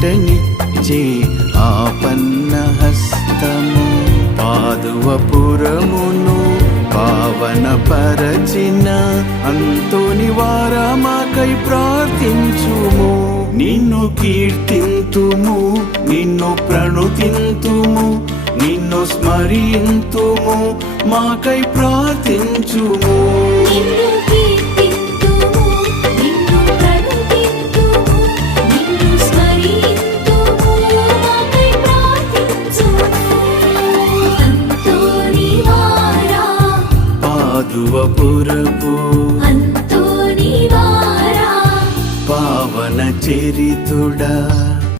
ఊరటనిచ్చే ఆపన్న హస్తము పాదువపురమును పావన పరచిన అంతోని వారమాకై ప్రార్థించుము నిన్ను కీర్తింతుము నిన్ను ప్రణుతింతుము నిన్ను స్మరింతుము మాకై ప్రార్థించుము